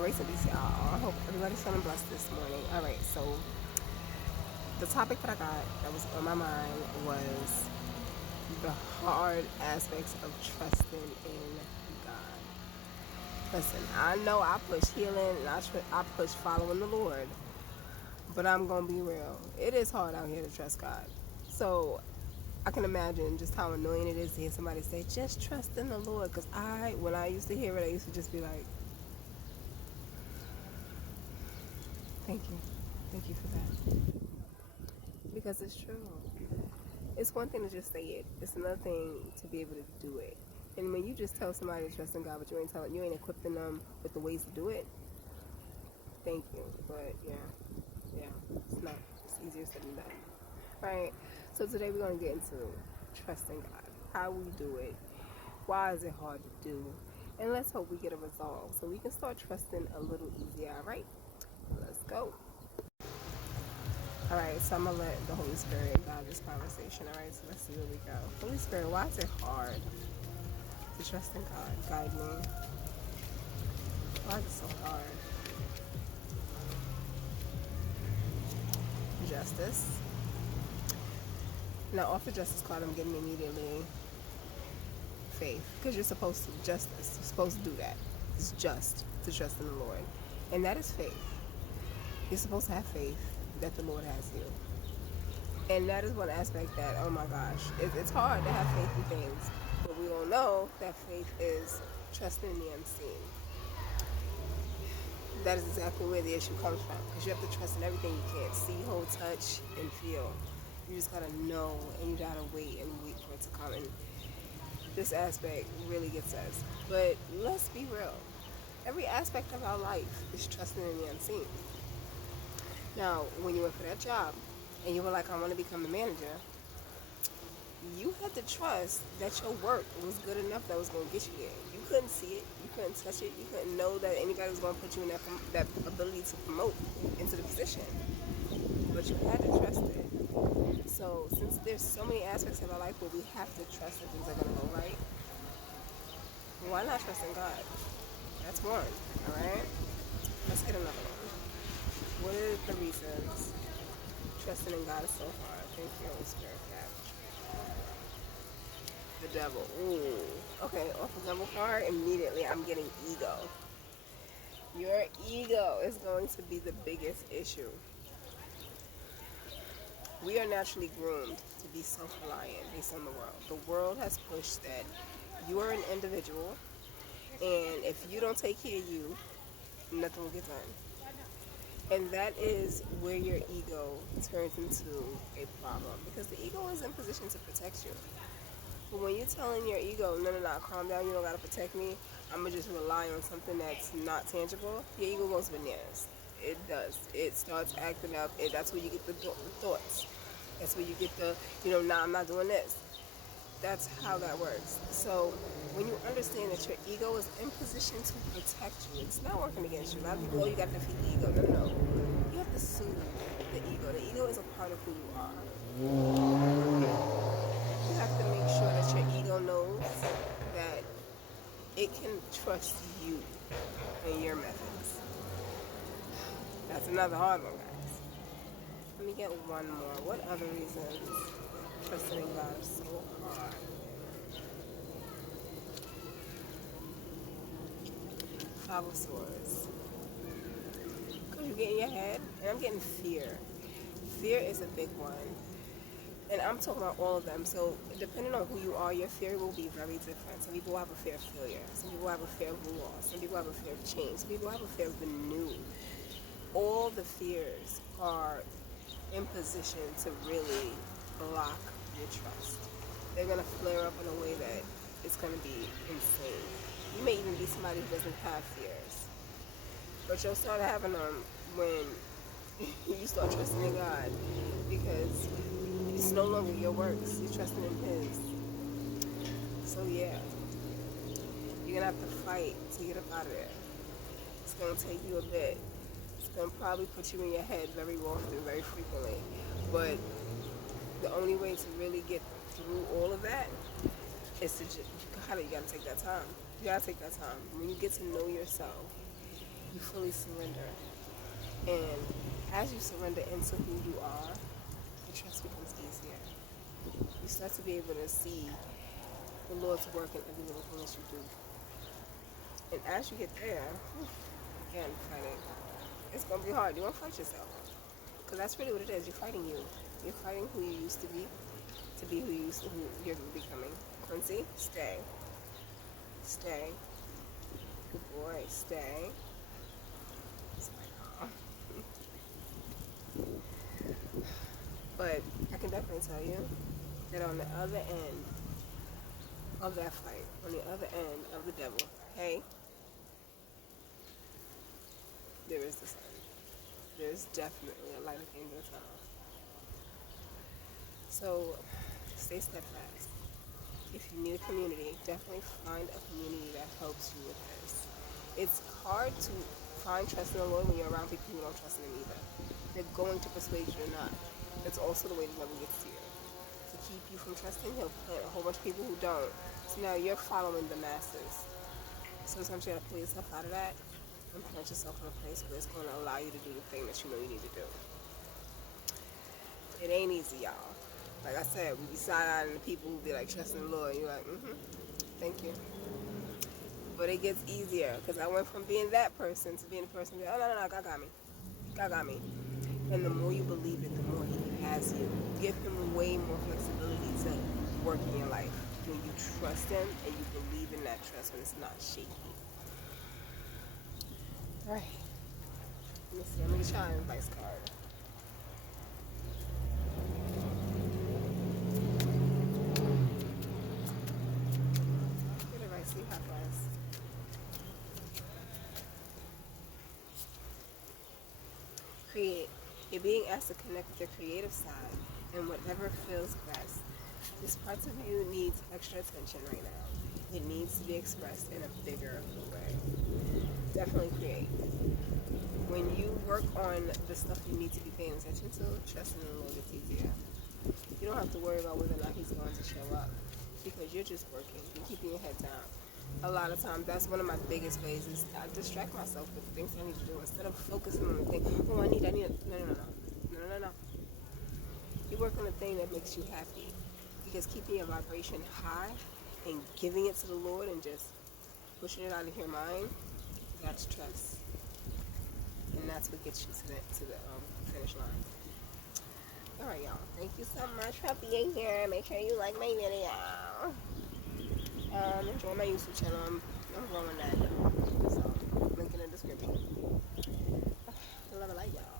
Grace and peace, y'all. I hope everybody's feeling blessed this morning. All right, so the topic that I got that was on my mind was the hard aspects of trusting in God. Listen, I know I push healing and I push following the Lord, but I'm gonna be real. It is hard out here to trust God. So I can imagine just how annoying it is to hear somebody say, "Just trust in the Lord." Because when I used to hear it, I used to just be like, thank you for that," because it's true. It's one thing to just say it. It's another thing to be able to do it. And when you just tell somebody to trust in God, but you ain't equipping them with the ways to do it. Thank you, but yeah, it's not. It's easier said than done. Right. So today we're gonna get into trusting God, how we do it, why is it hard to do, and let's hope we get a resolve so we can start trusting a little easier. All right, let's go. All right, so I'm gonna let the Holy Spirit guide this conversation. All right, so let's see where we go. Holy Spirit, why is it hard to trust in God? Guide me. Why is it so hard? Justice. Now, off the justice card, I'm getting immediately faith, because you're supposed to justice. You're supposed to do that. It's just to trust in the Lord, and that is faith. You're supposed to have faith that the Lord has you. And that is one aspect that, oh my gosh, it's hard to have faith in things, but we all know that faith is trusting in the unseen. That is exactly where the issue comes from, because you have to trust in everything you can't see, hold, touch, and feel. You just gotta know, and you gotta wait for it to come. And this aspect really gets us. But let's be real. Every aspect of our life is trusting in the unseen. Now, when you went for that job, and you were like, I want to become a manager, you had to trust that your work was good enough that was going to get you there. You couldn't see it, you couldn't touch it, you couldn't know that anybody was going to put you in that ability to promote into the position. But you had to trust it. So since there's so many aspects of our life where we have to trust that things are going to go right, why not trust in God? That's one, all right? Let's get another one. What are the reasons trusting in God is so hard? Thank you, Holy Spirit, for that. The devil. Ooh. Okay, off the devil card, immediately I'm getting ego. Your ego is going to be the biggest issue. We are naturally groomed to be self-reliant based on the world. The world has pushed that you are an individual, and if you don't take care of you, nothing will get done. And that is where your ego turns into a problem, because the ego is in position to protect you. But when you're telling your ego, no, calm down, you don't gotta protect me, I'm gonna just rely on something that's not tangible, your ego goes bananas. It does. It starts acting up. That's where you get the thoughts. That's where you get the, I'm not doing this. That's how that works. So when you understand that your ego is in position to protect you, it's not working against you. A lot of people, you got to defeat the ego. No. You have to soothe the ego. The ego is a part of who you are. You have to make sure that your ego knows that it can trust you and your methods. That's another hard one, guys. Let me get one more. What other reasons trusting in God is so hard? Five of Swords. Because you get in your head, and I'm getting fear. Fear is a big one. And I'm talking about all of them. So depending on who you are, your fear will be very different. Some people have a fear of failure. Some people have a fear of loss. Some people have a fear of change. Some people have a fear of the new. All the fears are in position to really block your trust. They're going to flare up in a way that it's going to be insane. You may even be somebody who doesn't have fears, but you'll start having them when you start trusting in God, because it's no longer your works, you're trusting in His. So yeah, you're going to have to fight to get up out of there. It's going to take you a bit. It's going to probably put you in your head very often, very frequently. But the only way to really get through all of that is to just, you gotta take that time. You gotta take that time. When you get to know yourself, you fully surrender. And as you surrender into who you are, the trust becomes easier. You start to be able to see the Lord's work in every little thing that you do. And as you get there, again, fighting, it's going to be hard. You won't fight yourself. Because that's really what it is. You're fighting you. You're fighting who you used to be who you're becoming. Quincy, stay. Stay. Good boy, stay. It's like, oh. But I can definitely tell you that on the other end of that fight, on the other end of the devil, hey, there is the sun. There's definitely a light at the end of the tunnel. So stay steadfast. If you need a community, definitely find a community that helps you with this. It's hard to find trust in the Lord when you're around people who don't trust in Him either. They're going to persuade you or not. It's also the way the devil gets to you. To keep you from trusting, he'll plant a whole bunch of people who don't. So now you're following the masses. So sometimes you gotta pull yourself out of that and plant yourself in a place where it's going to allow you to do the thing that you know you need to do. It ain't easy, y'all. Like I said, we be side-eyeing the people who be like, trust in the Lord, and you're like, thank you. But it gets easier, because I went from being that person to being the person that, oh, no, God got me. God got me. And the more you believe it, the more He has you. Give Him way more flexibility to work in your life. When you trust Him and you believe in that trust when it's not shaky. All right. Let me see. I'm going to get y'all an advice card. See how fast. Create. You're being asked to connect with your creative side and whatever feels best. This part of you needs extra attention right now. It needs to be expressed in a bigger way. Definitely create. When you work on the stuff you need to be paying attention to, trust in the Lord gets easier. You don't have to worry about whether or not He's going to show up because you're just working. You're keeping your head down. A lot of times, that's one of my biggest ways is I distract myself with the things I need to do instead of focusing on the thing. Oh, I need. No. You work on the thing that makes you happy, because keeping your vibration high and giving it to the Lord and just pushing it out of your mind, that's trust, and that's what gets you to the finish line. All right, y'all. Thank you so much for being here. Make sure you like my video. Enjoy my YouTube channel. I'm growing that, so link in the description. Love and light, y'all.